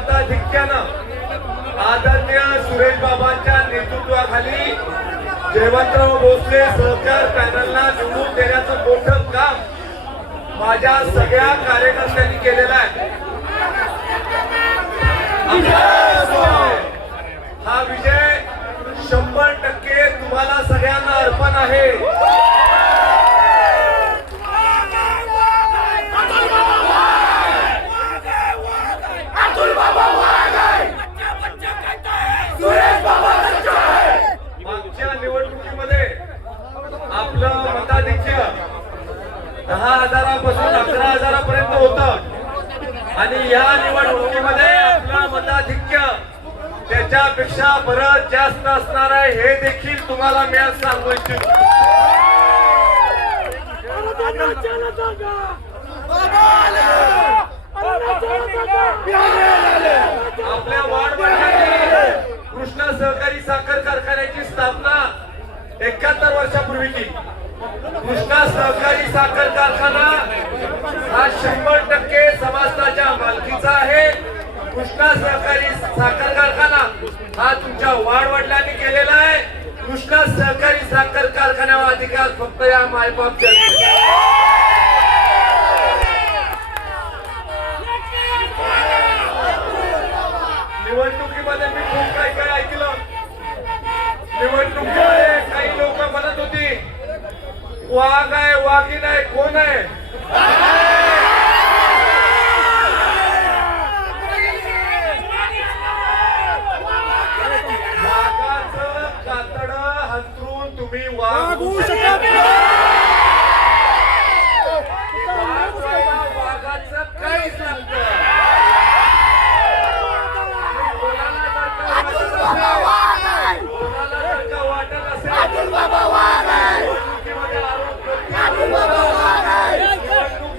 मताधिक्यानं आदरणीय सुरेश बाबांच्या नेतृत्वाखाली जयवंतराव भोसले सहकार पॅनलला निवडून देण्याचं मोठं काम माझ्या सगळ्या कार्यकर्त्यांनी केलेलं आहे। हा विजय 100% तुम्हाला सगळ्यांना अर्पण आहे। मागच्या निवडणुकीमध्ये आपलं मताधिक्य 10,000पासून 11,000पर्यंत होतं आणि या निवडणुकीमध्ये आपलं मताधिक्य त्याच्यापेक्षा बरंच जास्त असणार आहे हे देखील तुम्हाला मी आज सांगू इच्छितो। आपल्या वार्डमध्ये कृष्णा सहकारी साखर कारखान्याची स्थापना 71 वर्षापूर्वी केली। कृष्णा सहकारी साखर कारखाना हा 100% समाजाच्या मालकीचा आहे। कृष्णा सहकारी साखर कारखाना हा तुमच्या वाडवडिलांनी केलेला आहे। कृष्णा सहकारी साखर कारखान्यावर अधिकार फक्त या मायबाप निवडणुकीमध्ये मी खूप काय ऐकलं। निवडणुकीमध्ये काही लोक म्हणत होती वाघ आहे वाघीण आहे कोण आहे? वाघाचं कातड हंतरून तुम्ही वाघू शकत वाघाचं काहीच लागतं।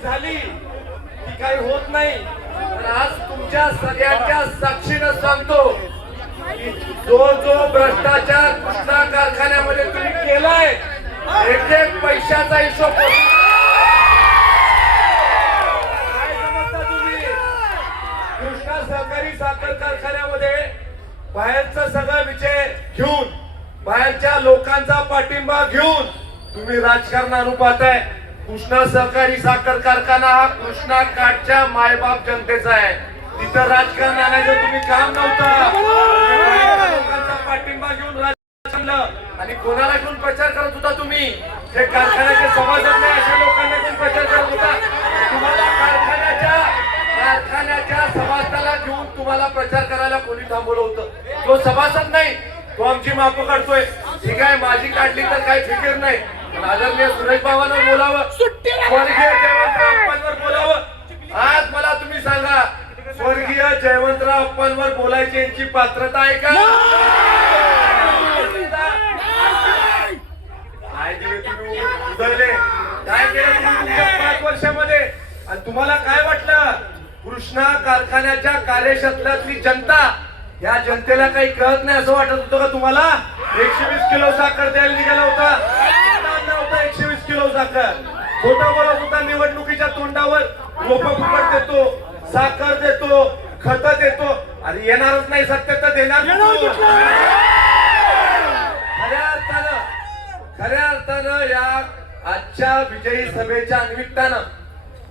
झाली की काही होत नाही। आज तुमच्या सगळ्यांच्या साक्षीनं सांगतो की जो भ्रष्टाचार कृष्णा कारखान्यामध्ये तुम्ही केलाय एक पैशाचा हिशोब काय समजता तुम्ही? कृष्णा सहकारी साखर कारखान्यामध्ये बाहेरचा सगळा विषय घेऊन बाहेरच्या लोकांचा पाठिंबा घेऊन तुम्ही राजकारण आणूपाताय। कृष्णा सहकारी साखर कारखाना हा कृष्णा काठच्या मायबाप जनतेचा आहे। तिथं राजकारण आणायचं तुम्ही काम नव्हतं। लोकांचा पाठिंबा घेऊन राजकारण आणि कोणाला घेऊन प्रचार करत होता तुम्ही? जे कारखान्याचे सभासद नाही अशा लोकांना घेऊन प्रचार करत होता। तुम्हाला कारखान्याच्या सभासदाला घेऊन तुम्हाला प्रचार करायला कोणी थांबवलं होतं? तो सभासद नाही तो आमची माप काढतोय। ठीक आहे माझी काढली तर काही फिकीर नाही पण आदरणीय सुरेश बाबांवर बोलावं स्वर्गीय जयवंतराव अप्पांवर बोलावं। आज मला तुम्ही सांगा स्वर्गीय जयवंतराव अप्पांवर बोलायची यांची पात्रता आहे का? काय दिले तुम्ही उधळले काय केलं तुम्ही 5 वर्षामध्ये? आणि तुम्हाला काय वाटलं कृष्णा कारखान्याच्या कार्यक्षेत्रातली जनता या जनतेला काही कळत नाही असं वाटत होतं का तुम्हाला? 120 किलो साखर द्यायला निघाला होता 120 किलो साखर खोटं बोलत होता। निवडणुकीच्या तोंडावर रोप फुकट देतो साखर देतो खत देतो अरे येणारच नाही सत्य तर देणार खऱ्या अर्थानं या आजच्या विजयी सभेच्या निमित्तानं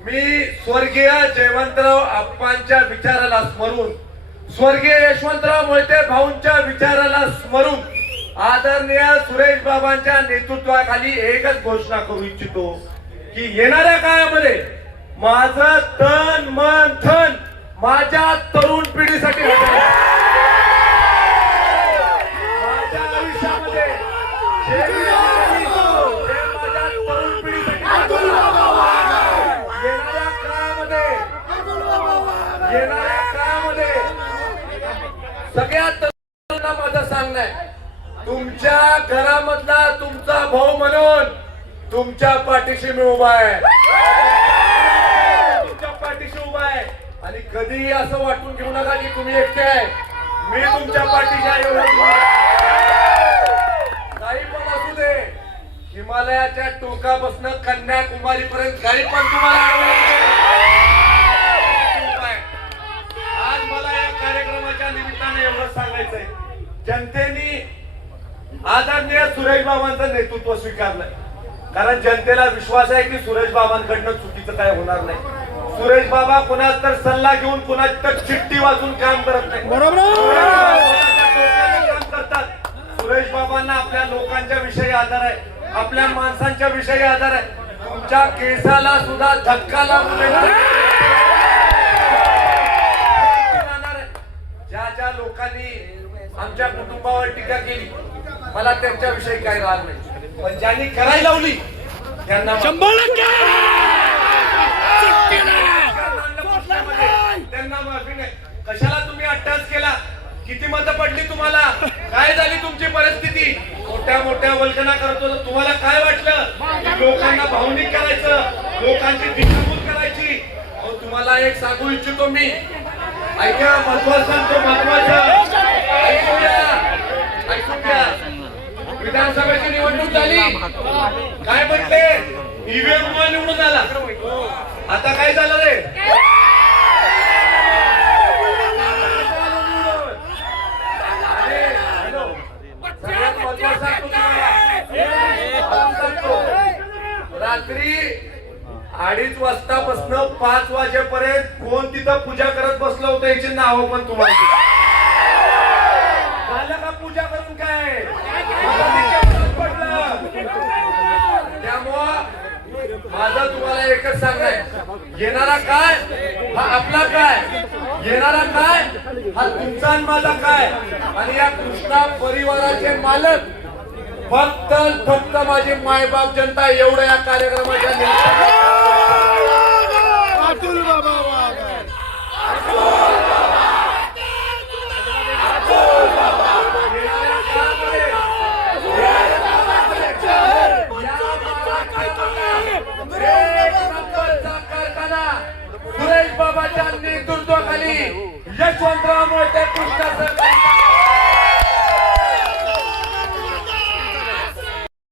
मी स्वर्गीय जयवंतराव अप्पांच्या विचाराला स्मरून स्वर्गीय यशवंतराव मोहिते भाऊंच्या विचाराला स्मरून आदरणीय सुरेश बाबांच्या नेतृत्वाखाली एकच घोषणा करू इच्छितो की येणाऱ्या काळामध्ये माझं तन मन धन माझ्या तरुण पिढीसाठी माझ्या आयुष्यामध्ये माझ्या तरुण पिढीसाठी येणाऱ्या काळामध्ये सगळ्यात तरुणांना माझं सांगणं आहे तुमच्या घरामधला तुमचा भाऊ म्हणून तुमच्या पाठीशी मी उभा आहे। तुमच्या पाठीशी उभा आहे आणि कधीही असं वाटून घेऊ नका की तुम्ही एकटे आहे। मी तुमच्या पाठीशी आहे। काही पण असू दे हिमालयाच्या टोकापासून कन्याकुमारी पर्यंत काही पण तुम्हाला आज मला या लोकांना एवढं सांगायचंय, जनतेने आदरणीय सुरेश बाबांचं नेतृत्व स्वीकारलंय. कारण जनतेला विश्वास आहे की सुरेश बाबांकडनं चुकीचं काय होणार नाही. सुरेश बाबा कुणाच तर सल्ला घेऊन कुणाच तर चिठ्ठी वाचून काम करत नाही. बरोबर. काम करतात. सुरेश बाबांना आपल्या लोकांच्या विषयी आधार आहे, आपल्या माणसांच्या विषयी आधार आहे. तुमच्या केसाला सुद्धा धक्का लागू नये. ज्या ज्या लोकांनी आमच्या कुटुंबावर टीका केली, मला त्यांच्याविषयी काही राग नाही, पण ज्यांनी करायला लावली त्यांना त्यांना माफी नाही. कशाला तुम्ही अट्टास केला? किती मतं पडली तुम्हाला? काय झाली तुमची परिस्थिती? मोठ्या मोठ्या वल्गना करत होतो. तुम्हाला काय वाटलं की लोकांना भावनिक करायचं, लोकांची दिशाभूल करायची? तुम्हाला एक सांगू इच्छितो मी, ऐका, महत्वाचं सांगतो, महत्वाचं ऐकून घ्या. विधानसभेची निवडणूक झाली, काय म्हटले? ईव्हीएम निवडून आला. आता काय झालं रे? सगळ्यात महत्वाचं सांगतो तुम्हाला, रात्री 2:30 वाजतापासून 5 वाजेपर्यंत कोण तिथं पूजा करत बसलं होतं याची नावं पण तुम्हाला झालं का? पूजा करून काय पडलं? त्यामुळं माझं तुम्हाला एकच सांगाय, येणारा काय हा आपला काय, येणारा काय हा तुमचा आणि माझा काय. आणि या कृष्णा परिवाराचे मालक फक्त माझी मायबाप जनता एवढं या कार्यक्रमाच्या अतुल बाबा कारखाना सुरेश बाबाच्या नेतृत्वाखाली यशवंतराव मोहिते कृष्णा